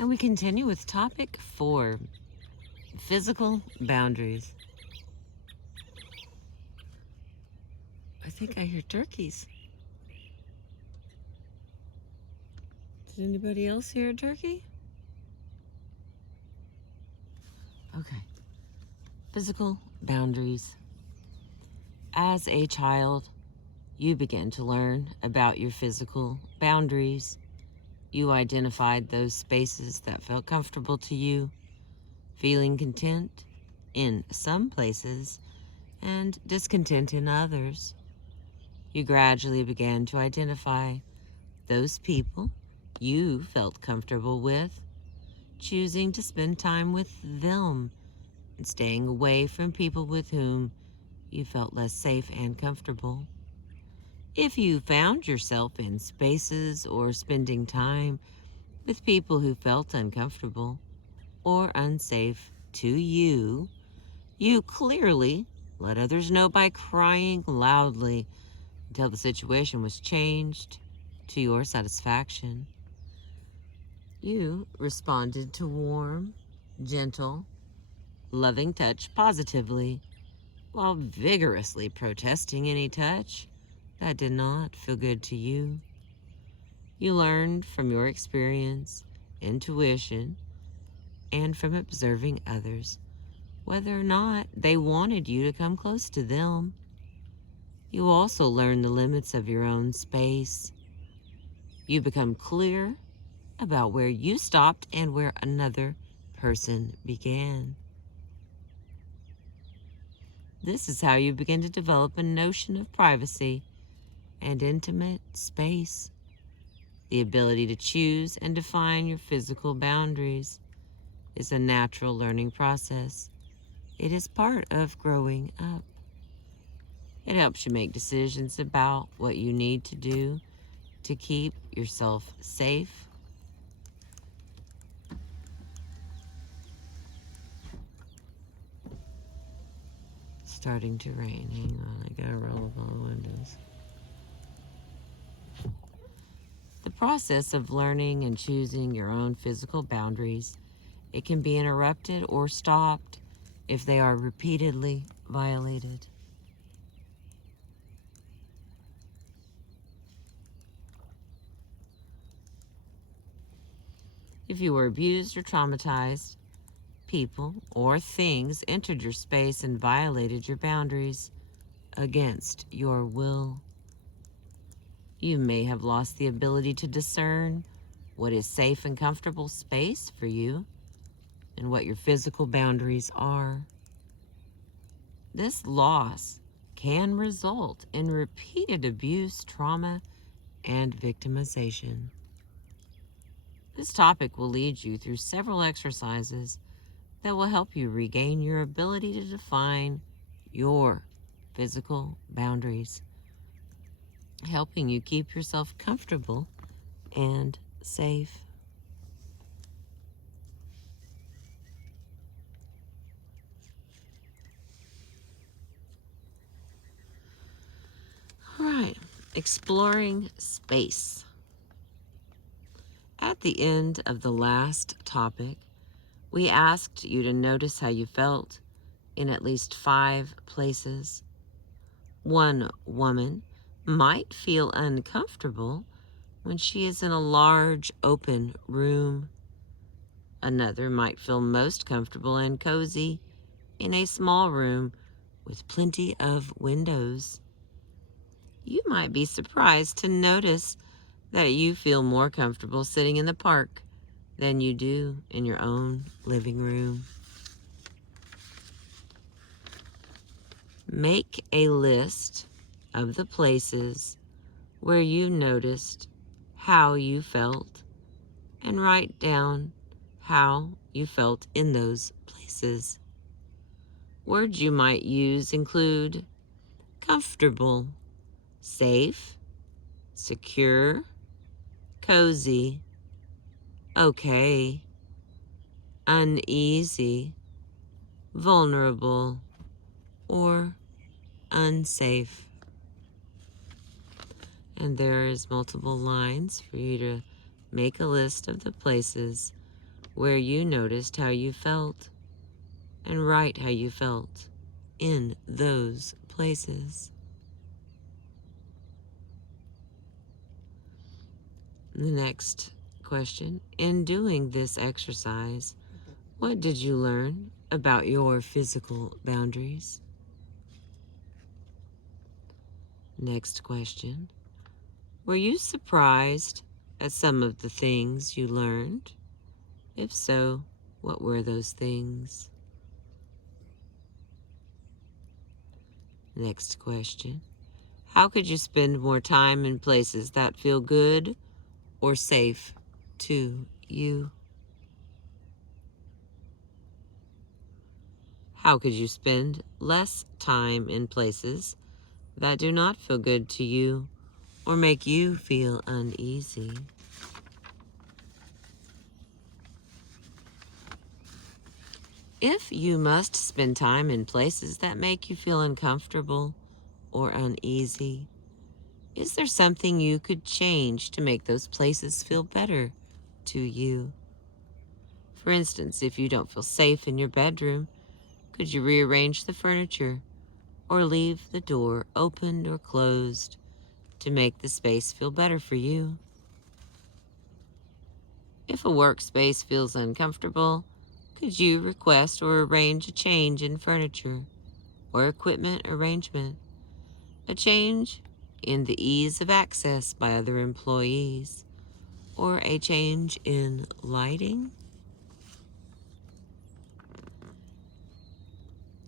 And we continue with topic 4, physical boundaries. I think I hear turkeys. Did anybody else hear a turkey? Okay. Physical boundaries. As a child, you began to learn about your physical boundaries. You identified those spaces that felt comfortable to you, feeling content in some places and discontent in others. You gradually began to identify those people you felt comfortable with, choosing to spend time with them and staying away from people with whom you felt less safe and comfortable. If you found yourself in spaces or spending time with people who felt uncomfortable or unsafe to you, you clearly let others know by crying loudly until the situation was changed to your satisfaction. You responded to warm, gentle, loving touch positively while vigorously protesting any touch that did not feel good to you. You learned from your experience, intuition, and from observing others whether or not they wanted you to come close to them. You also learn the limits of your own space. You become clear about where you stopped and where another person began. This is how you begin to develop a notion of privacy and intimate space. The ability to choose and define your physical boundaries is a natural learning process. It is part of growing up. It helps you make decisions about what you need to do to keep yourself safe. It's starting to rain. Hang on, I gotta roll up all the windows. The process of learning and choosing your own physical boundaries, it can be interrupted or stopped if they are repeatedly violated. If you were abused or traumatized, people or things entered your space and violated your boundaries against your will. You may have lost the ability to discern what is safe and comfortable space for you and what your physical boundaries are. This loss can result in repeated abuse, trauma, and victimization. This topic will lead you through several exercises that will help you regain your ability to define your physical boundaries, helping you keep yourself comfortable and safe. All right, exploring space. At the end of the last topic, we asked you to notice how you felt in at least 5 places. One woman might feel uncomfortable when she is in a large open room. Another might feel most comfortable and cozy in a small room with plenty of windows. You might be surprised to notice that you feel more comfortable sitting in the park than you do in your own living room. Make a list of the places where you noticed how you felt and write down how you felt in those places. Words you might use include comfortable, safe, secure, cozy, okay, uneasy, vulnerable, or unsafe. And there is multiple lines for you to make a list of the places where you noticed how you felt, and write how you felt in those places. The next question, in doing this exercise, what did you learn about your physical boundaries? Next question, were you surprised at some of the things you learned? If so, what were those things? Next question, how could you spend more time in places that feel good or safe to you? How could you spend less time in places that do not feel good to you or make you feel uneasy? If you must spend time in places that make you feel uncomfortable or uneasy, is there something you could change to make those places feel better to you? For instance, if you don't feel safe in your bedroom, could you rearrange the furniture or leave the door opened or closed to make the space feel better for you? If a workspace feels uncomfortable, could you request or arrange a change in furniture or equipment arrangement, a change in the ease of access by other employees, or a change in lighting?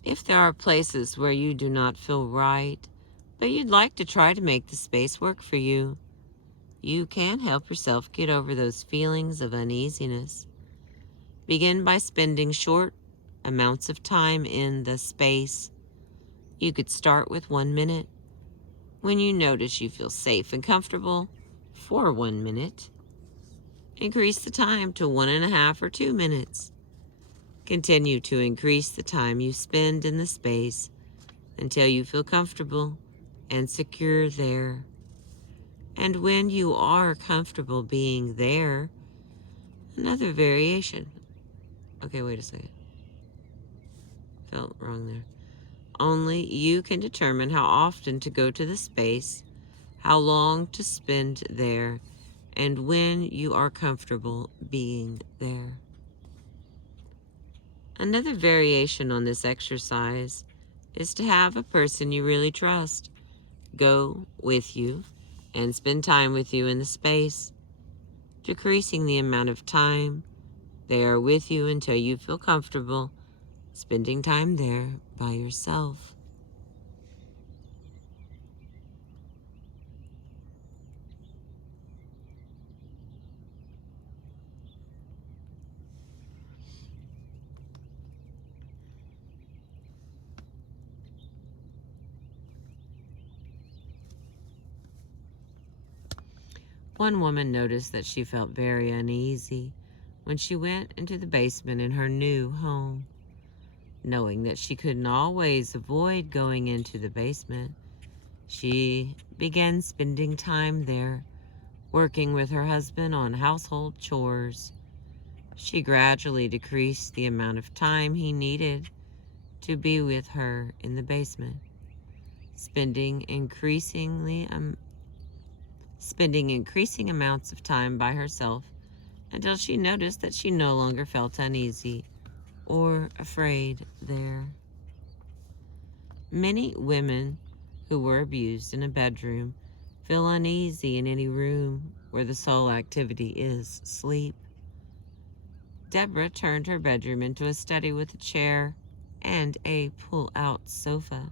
If there are places where you do not feel right, but you'd like to try to make the space work for you, you can help yourself get over those feelings of uneasiness. Begin by spending short amounts of time in the space. You could start with 1 minute. When you notice you feel safe and comfortable for 1 minute, increase the time to 1.5 or 2 minutes. Continue to increase the time you spend in the space until you feel comfortable and secure there. And when you are comfortable being there, another variation. Okay, wait a second. Felt wrong there. Only you can determine how often to go to the space, how long to spend there, and when you are comfortable being there. Another variation on this exercise is to have a person you really trust go with you and spend time with you in the space, decreasing the amount of time they are with you until you feel comfortable spending time there by yourself. One woman noticed that she felt very uneasy when she went into the basement in her new home. Knowing that she couldn't always avoid going into the basement, she began spending time there, working with her husband on household chores. She gradually decreased the amount of time he needed to be with her in the basement, spending increasing amounts of time by herself until she noticed that she no longer felt uneasy or afraid there. Many women who were abused in a bedroom feel uneasy in any room where the sole activity is sleep. Deborah turned her bedroom into a study with a chair and a pull-out sofa.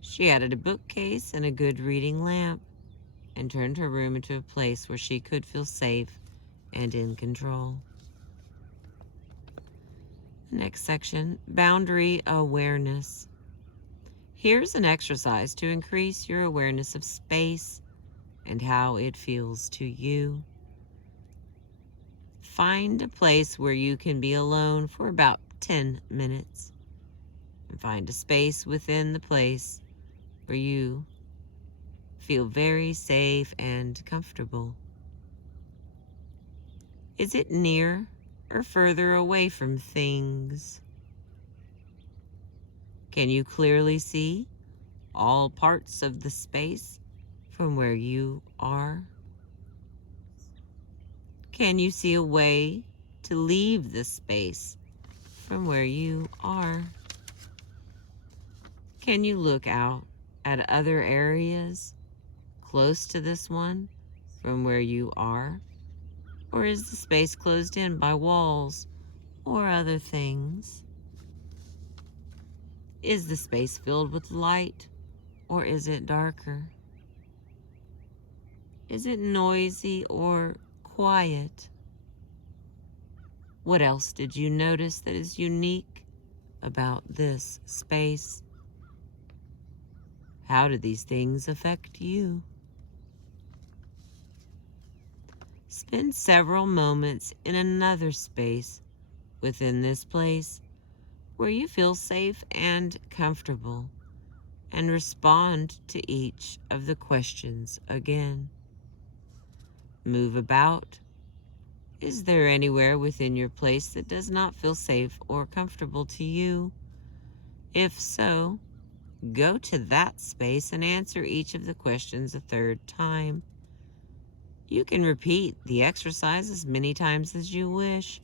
She added a bookcase and a good reading lamp and turned her room into a place where she could feel safe and in control. Next section, boundary awareness. Here's an exercise to increase your awareness of space and how it feels to you. Find a place where you can be alone for about 10 minutes. And find a space within the place where you feel very safe and comfortable. Is it near or further away from things? Can you clearly see all parts of the space from where you are? Can you see a way to leave the space from where you are? Can you look out at other areas close to this one from where you are? Or is the space closed in by walls or other things? Is the space filled with light or is it darker? Is it noisy or quiet? What else did you notice that is unique about this space? How do these things affect you? Spend several moments in another space within this place where you feel safe and comfortable, and respond to each of the questions again. Move about. Is there anywhere within your place that does not feel safe or comfortable to you? If so, go to that space and answer each of the questions a third time. You can repeat the exercise as many times as you wish,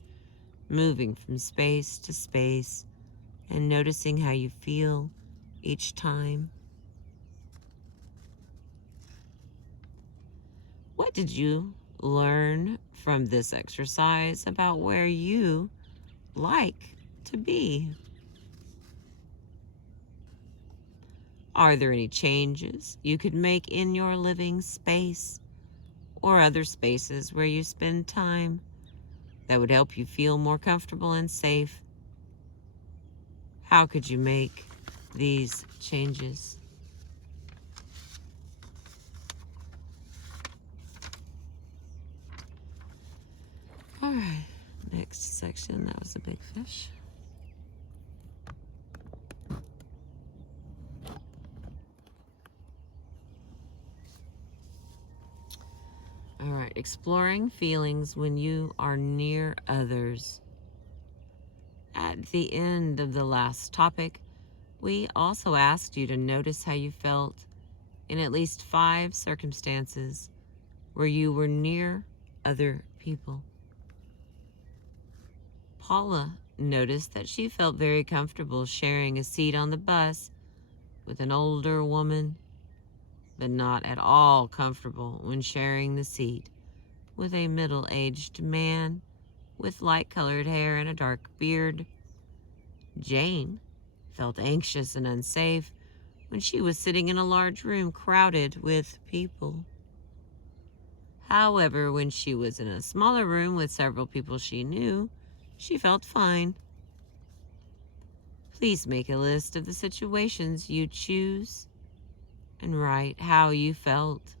moving from space to space and noticing how you feel each time. What did you learn from this exercise about where you like to be? Are there any changes you could make in your living space or other spaces where you spend time that would help you feel more comfortable and safe? How could you make these changes? All right, next section, that was a big fish. All right, exploring feelings when you are near others. At the end of the last topic, we also asked you to notice how you felt in at least 5 circumstances where you were near other people. Paula noticed that she felt very comfortable sharing a seat on the bus with an older woman, but not at all comfortable when sharing the seat with a middle-aged man with light-colored hair and a dark beard. Jane felt anxious and unsafe when she was sitting in a large room crowded with people. However, when she was in a smaller room with several people she knew, she felt fine. Please make a list of the situations you choose and write how you felt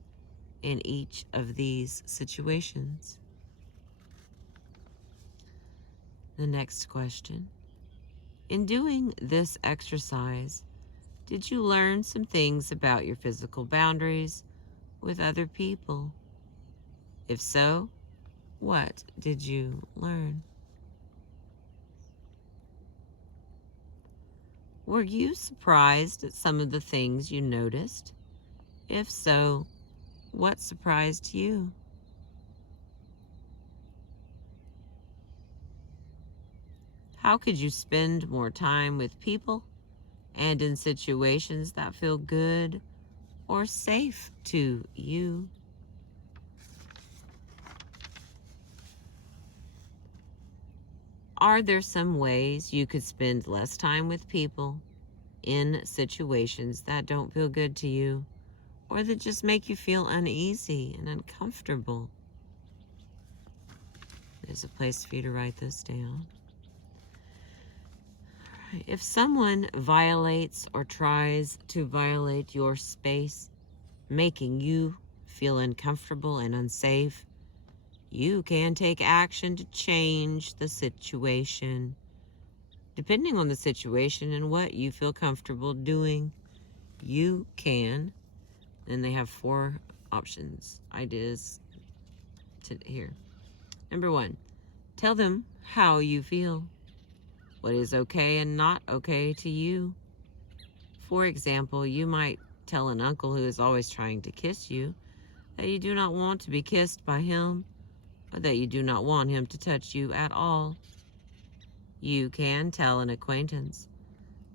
in each of these situations. The next question. In doing this exercise, did you learn some things about your physical boundaries with other people? If so, what did you learn? Were you surprised at some of the things you noticed? If so, what surprised you? How could you spend more time with people and in situations that feel good or safe to you? Are there some ways you could spend less time with people in situations that don't feel good to you or that just make you feel uneasy and uncomfortable? There's a place for you to write this down. All right. If someone violates or tries to violate your space, making you feel uncomfortable and unsafe, you can take action to change the situation. Depending on the situation and what you feel comfortable doing, you can. And they have 4 options, ideas to here. Number 1, Tell them how you feel, what is okay and not okay to you. For example, you might tell an uncle who is always trying to kiss you that you do not want to be kissed by him, or that you do not want him to touch you at all. You can tell an acquaintance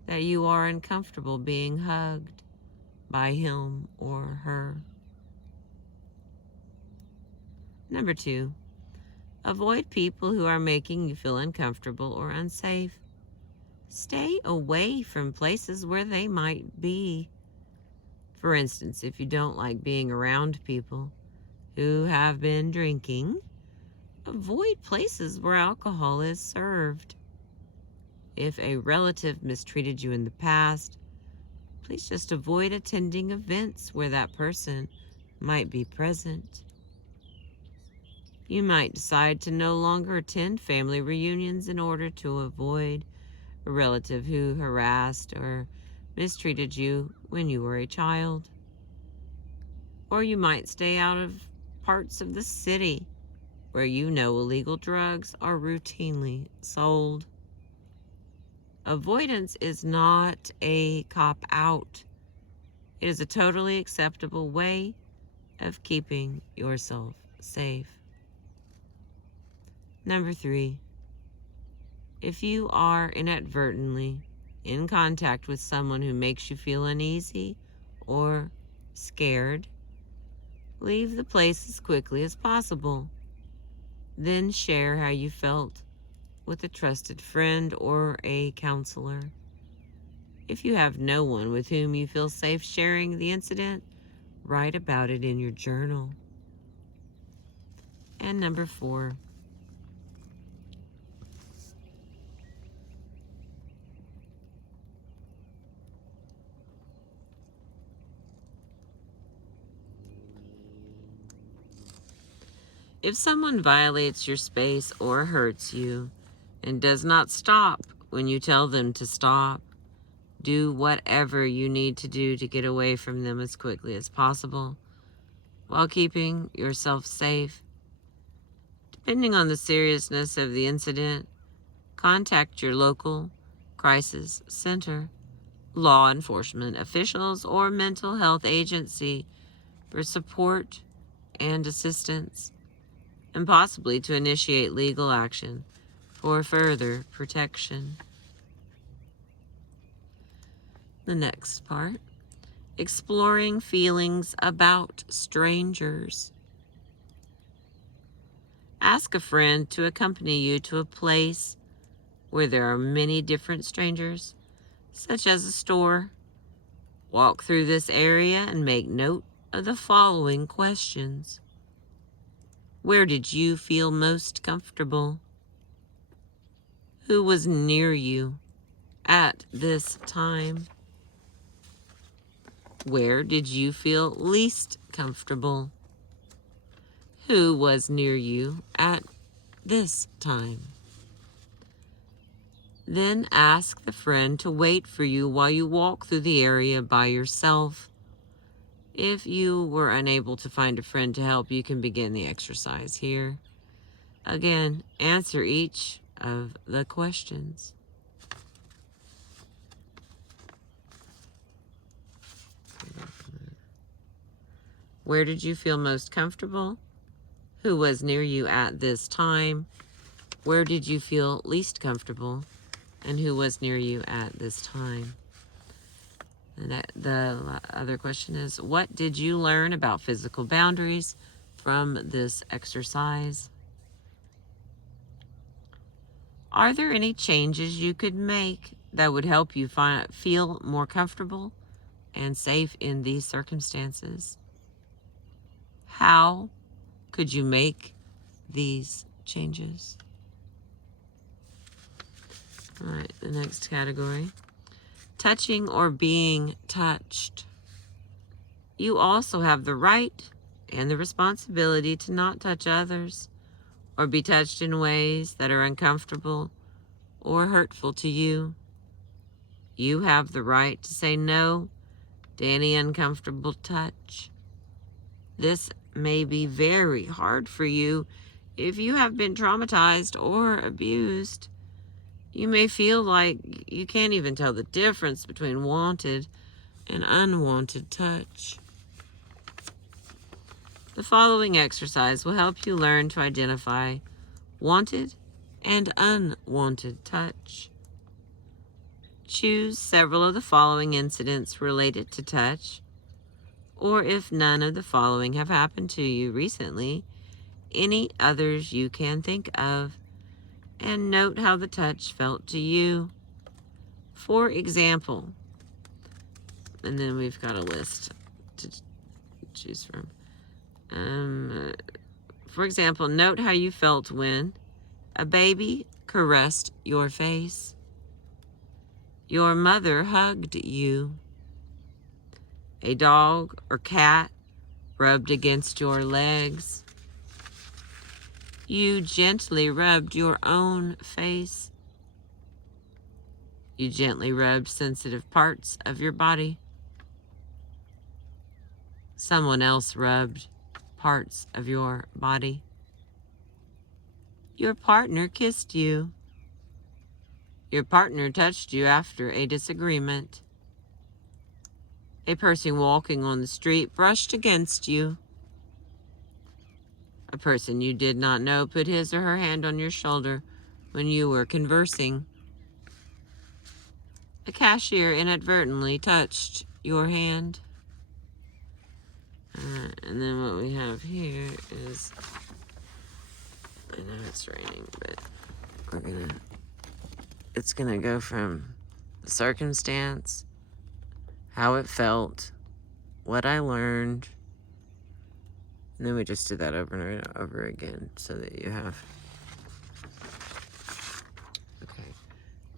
that you are uncomfortable being hugged by him or her. Number 2, avoid people who are making you feel uncomfortable or unsafe. Stay away from places where they might be. For instance, if you don't like being around people who have been drinking, avoid places where alcohol is served. If a relative mistreated you in the past, please just avoid attending events where that person might be present. You might decide to no longer attend family reunions in order to avoid a relative who harassed or mistreated you when you were a child. Or you might stay out of parts of the city where you know illegal drugs are routinely sold. Avoidance is not a cop-out. It is a totally acceptable way of keeping yourself safe. Number 3, if you are inadvertently in contact with someone who makes you feel uneasy or scared, leave the place as quickly as possible. Then share how you felt with a trusted friend or a counselor. If you have no one with whom you feel safe sharing the incident, write about it in your journal. And number 4, if someone violates your space or hurts you and does not stop when you tell them to stop, do whatever you need to do to get away from them as quickly as possible while keeping yourself safe. Depending on the seriousness of the incident, contact your local crisis center, law enforcement officials, or mental health agency for support and assistance, and possibly to initiate legal action for further protection. The next part, exploring feelings about strangers. Ask a friend to accompany you to a place where there are many different strangers, such as a store. Walk through this area and make note of the following questions. Where did you feel most comfortable? Who was near you at this time? Where did you feel least comfortable? Who was near you at this time? Then ask the friend to wait for you while you walk through the area by yourself. If you were unable to find a friend to help, you can begin the exercise here. Again, answer each of the questions. Where did you feel most comfortable? Who was near you at this time? Where did you feel least comfortable? And who was near you at this time? And the other question is, what did you learn about physical boundaries from this exercise? Are there any changes you could make that would help you feel more comfortable and safe in these circumstances? How could you make these changes? All right, the next category, touching or being touched. You also have the right and the responsibility to not touch others or be touched in ways that are uncomfortable or hurtful to you. You have the right to say no to any uncomfortable touch. This may be very hard for you If you have been traumatized or abused, you may feel like you can't even tell the difference between wanted and unwanted touch. The following exercise will help you learn to identify wanted and unwanted touch. Choose several of the following incidents related to touch, or if none of the following have happened to you recently, any others you can think of, and note how the touch felt to you. For example, and then we've got a list to choose from. For example, note how you felt when a baby caressed your face, your mother hugged you, a dog or cat rubbed against your legs, you gently rubbed your own face, you gently rubbed sensitive parts of your body, someone else rubbed parts of your body, your partner kissed you, your partner touched you after a disagreement, a person walking on the street brushed against you, a person you did not know put his or her hand on your shoulder when you were conversing, a cashier inadvertently touched your hand. And then what we have here is, I know it's raining, but it's gonna go from the circumstance, how it felt, what I learned, and then we just did that over and over again so that you have. Okay.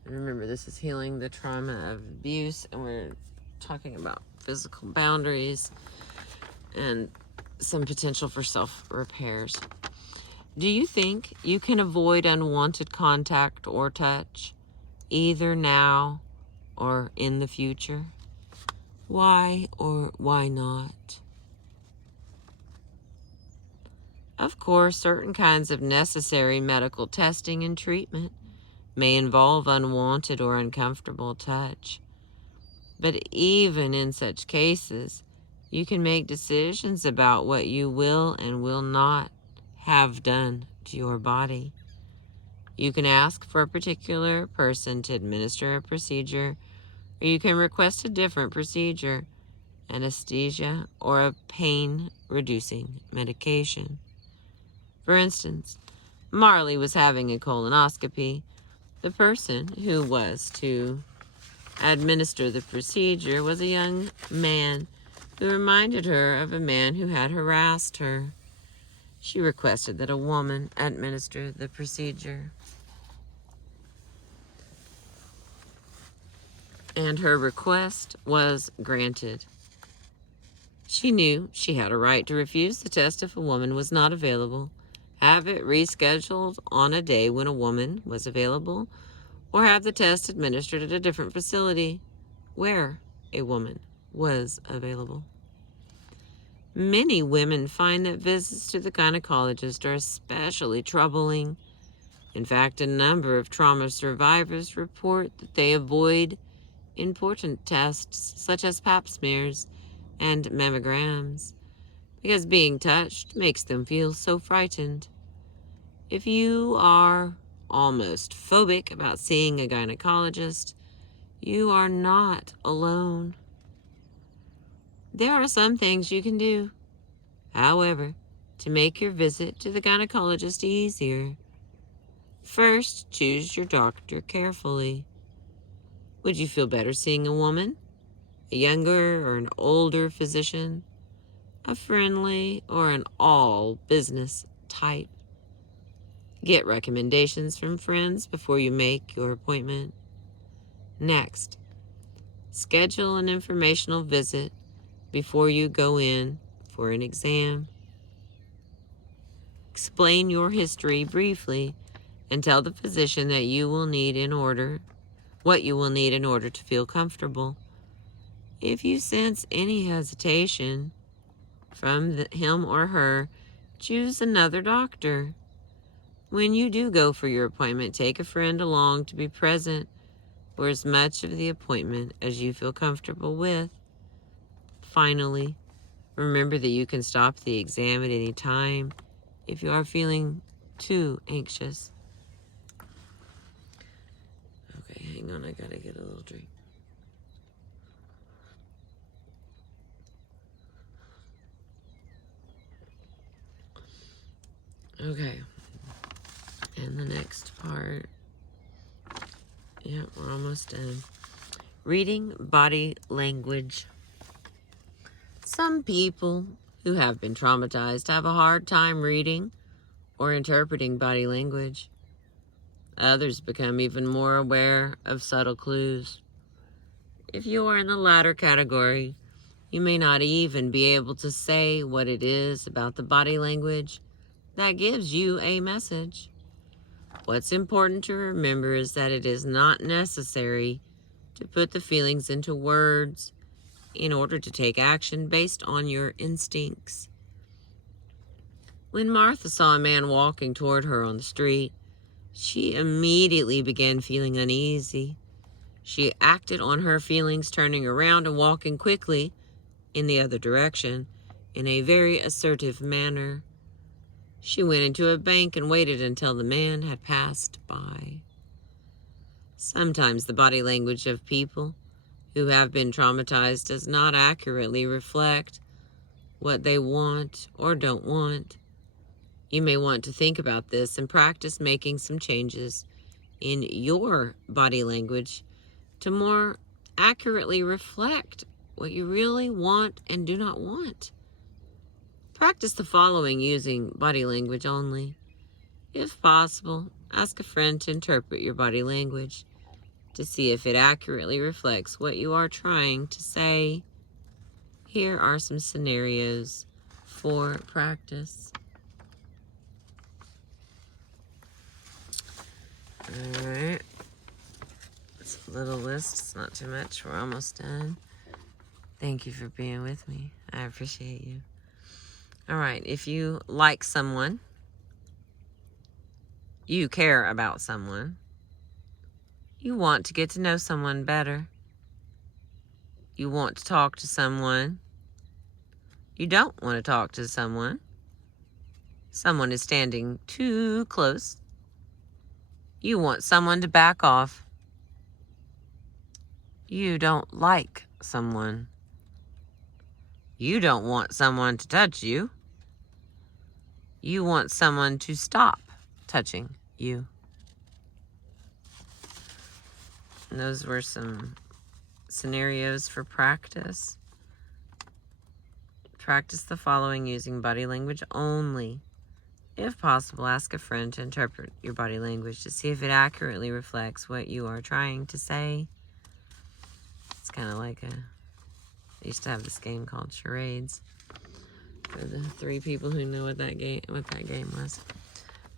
And remember, this is healing the trauma of abuse, and we're talking about physical boundaries and some potential for self-repairs. Do you think you can avoid unwanted contact or touch, either now or in the future? Why or why not? Of course, certain kinds of necessary medical testing and treatment may involve unwanted or uncomfortable touch. But even in such cases, you can make decisions about what you will and will not have done to your body. You can ask for a particular person to administer a procedure, or you can request a different procedure, anesthesia, or a pain-reducing medication. For instance, Marley was having a colonoscopy. The person who was to administer the procedure was a young man who reminded her of a man who had harassed her. She requested that a woman administer the procedure, and her request was granted. She knew she had a right to refuse the test if a woman was not available, have it rescheduled on a day when a woman was available, or have the test administered at a different facility where a woman was available. Many women find that visits to the gynecologist are especially troubling. In fact, a number of trauma survivors report that they avoid important tests such as pap smears and mammograms because being touched makes them feel so frightened. If you are almost phobic about seeing a gynecologist, you are not alone. There are some things you can do, however, to make your visit to the gynecologist easier. First, choose your doctor carefully. Would you feel better seeing a woman, a younger or an older physician, a friendly or an all-business type? Get recommendations from friends before you make your appointment. Next, schedule an informational visit before you go in for an exam. Explain your history briefly and tell the physician that what you will need in order to feel comfortable. If you sense any hesitation from him or her, choose another doctor. When you do go for your appointment, take a friend along to be present for as much of the appointment as you feel comfortable with. Finally, remember that you can stop the exam at any time if you are feeling too anxious. Okay, hang on, I gotta get a little drink. Okay, and the next part, yeah, we're almost done. Reading body language. Some people who have been traumatized have a hard time reading or interpreting body language. Others become even more aware of subtle clues. If you are in the latter category, you may not even be able to say what it is about the body language that gives you a message. What's important to remember is that it is not necessary to put the feelings into words in order to take action based on your instincts. When Martha saw a man walking toward her on the street, she immediately began feeling uneasy. She acted on her feelings, turning around and walking quickly in the other direction in a very assertive manner. She went into a bank and waited until the man had passed by. Sometimes the body language of people who have been traumatized does not accurately reflect what they want or don't want. You may want to think about this and practice making some changes in your body language to more accurately reflect what you really want and do not want. Practice the following using body language only. If possible, ask a friend to interpret your body language to see if it accurately reflects what you are trying to say. Here are some scenarios for practice. All right. It's a little list. It's not too much. We're almost done. Thank you for being with me. I appreciate you. All right. If you like someone, you care about someone, you want to get to know someone better, you want to talk to someone, you don't want to talk to someone is standing too close, you want someone to back off, you don't like someone, you don't want someone to touch you, you want someone to stop touching you. And those were some scenarios for practice. Practice the following using body language only. If possible, ask a friend to interpret your body language to see if it accurately reflects what you are trying to say. It's kind of like I used to have this game called Charades for the 3 people who know what that game was.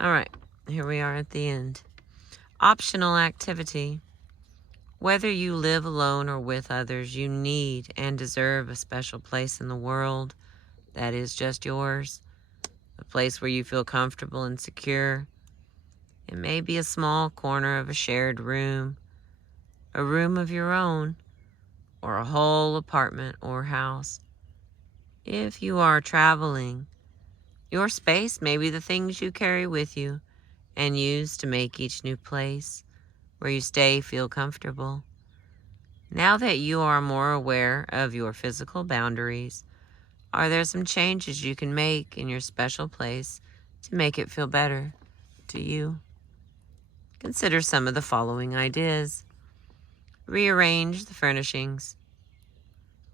All right, here we are at the end. Optional activity. Whether you live alone or with others, you need and deserve a special place in the world that is just yours, a place where you feel comfortable and secure. It may be a small corner of a shared room, a room of your own, or a whole apartment or house. If you are traveling, your space may be the things you carry with you and use to make each new place where you stay feel comfortable. Now that you are more aware of your physical boundaries, are there some changes you can make in your special place to make it feel better to you? Consider some of the following ideas. Rearrange the furnishings.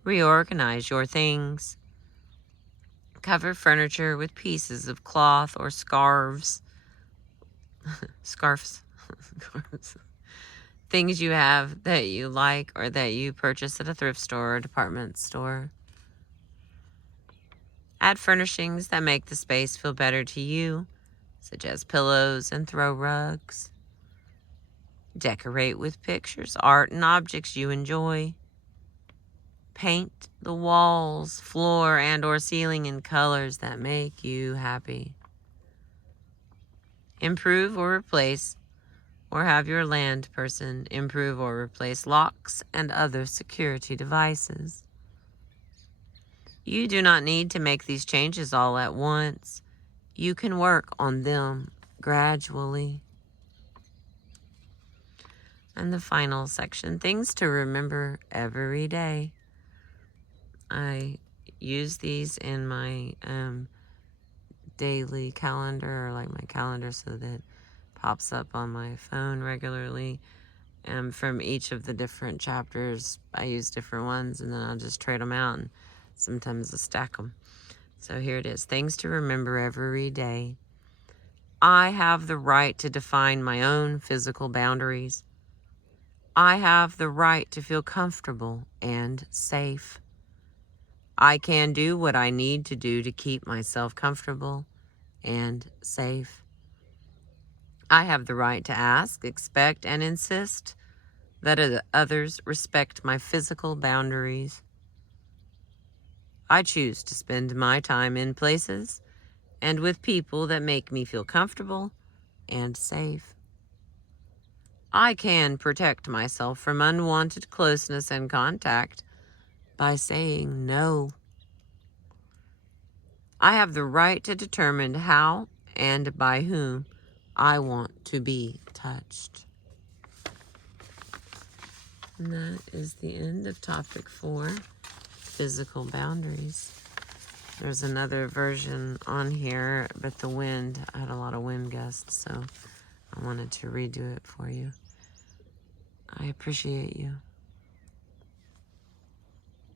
Reorganize your things. Cover furniture with pieces of cloth or scarves. Scarves. Things you have that you like or that you purchase at a thrift store or department store. Add furnishings that make the space feel better to you, such as pillows and throw rugs. Decorate with pictures, art, and objects you enjoy. Paint the walls, floor, and or ceiling in colors that make you happy. Improve or replace, or have your land person improve or replace locks and other security devices. You do not need to make these changes all at once. You can work on them gradually. And the final section, things to remember every day. I use these in my daily calendar, or like my calendar, so that it pops up on my phone regularly. From each of the different chapters, I use different ones, and then I'll just trade them out, and sometimes I'll stack them. So here it is, things to remember every day. I have the right to define my own physical boundaries. I have the right to feel comfortable and safe. I can do what I need to do to keep myself comfortable and safe. I have the right to ask, expect, and insist that others respect my physical boundaries. I choose to spend my time in places and with people that make me feel comfortable and safe. I can protect myself from unwanted closeness and contact by saying no. I have the right to determine how and by whom I want to be touched. And that is the end of topic 4, physical boundaries. There's another version on here, but I had a lot of wind gusts, so I wanted to redo it for you. I appreciate you.